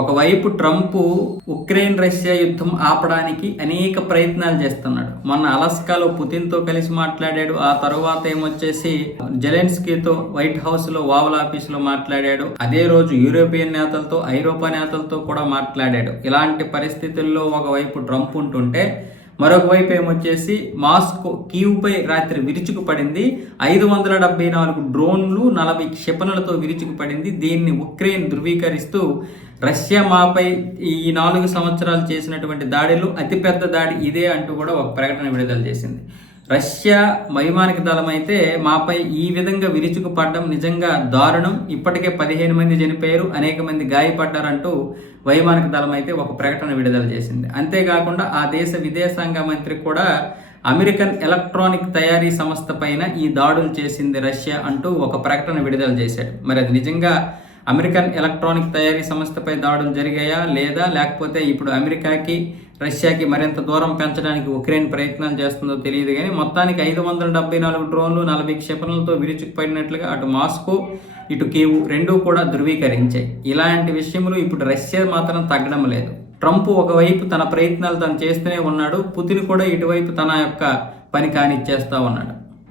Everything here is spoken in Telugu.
ఒకవైపు ట్రంప్ ఉక్రెయిన్ రష్యా యుద్ధం ఆపడానికి అనేక ప్రయత్నాలు చేస్తున్నాడు. మొన్న అలస్కాలో పుతిన్తో కలిసి మాట్లాడాడు. ఆ తర్వాత ఏమొచ్చేసి జెలెన్స్కీతో వైట్ హౌస్ లో ఓవల్ ఆఫీస్ లో మాట్లాడాడు. అదే రోజు యూరోపియన్ నేతలతో, ఐరోపా నేతలతో కూడా మాట్లాడాడు. ఇలాంటి పరిస్థితుల్లో ఒకవైపు ట్రంప్ ఉంటుంటే మరొక వైపు ఏమొచ్చేసి మాస్కో కీవ్ పై రాత్రి విరుచుకుపడింది. 574 డ్రోన్లు 40 క్షిపణులతో విరుచుకుపడింది. దీన్ని ఉక్రెయిన్ ధృవీకరిస్తూ రష్యా మాపై ఈ 4 సంవత్సరాలు చేసినటువంటి దాడిలో అతిపెద్ద దాడి ఇదే అంటూ కూడా ఒక ప్రకటన విడుదల చేసింది. రష్యా వైమానిక దళం అయితే మాపై ఈ విధంగా విరుచుకుపడడం నిజంగా దారుణం, ఇప్పటికే 15 మంది చనిపోయారు, అనేక మంది గాయపడ్డారంటూ వైమానిక దళం అయితే ఒక ప్రకటన విడుదల చేసింది. అంతేకాకుండా ఆ దేశ విదేశాంగ మంత్రి కూడా అమెరికన్ ఎలక్ట్రానిక్ తయారీ సంస్థ పైన ఈ దాడులు చేసింది రష్యా అంటూ ఒక ప్రకటన విడుదల చేశాడు. మరి అది నిజంగా అమెరికన్ ఎలక్ట్రానిక్ తయారీ సంస్థపై దాడులు జరిగాయా లేదా, లేకపోతే ఇప్పుడు అమెరికాకి రష్యాకి మరింత దూరం పెంచడానికి ఉక్రెయిన్ ప్రయత్నాలు చేస్తుందో తెలియదు. కానీ మొత్తానికి 574 డ్రోన్లు 40 క్షిపణులతో విరుచుకుపడినట్లుగా అటు మాస్కో ఇటు కీవ్ రెండూ కూడా ధృవీకరించాయి. ఇలాంటి విషయంలో ఇప్పుడు రష్యా మాత్రం తగ్గడం లేదు. ట్రంప్ ఒకవైపు తన ప్రయత్నాలు తను చేస్తూనే ఉన్నాడు, పుతిన్ కూడా ఇటువైపు తన యొక్క పని కానిచ్చేస్తా ఉన్నాడు.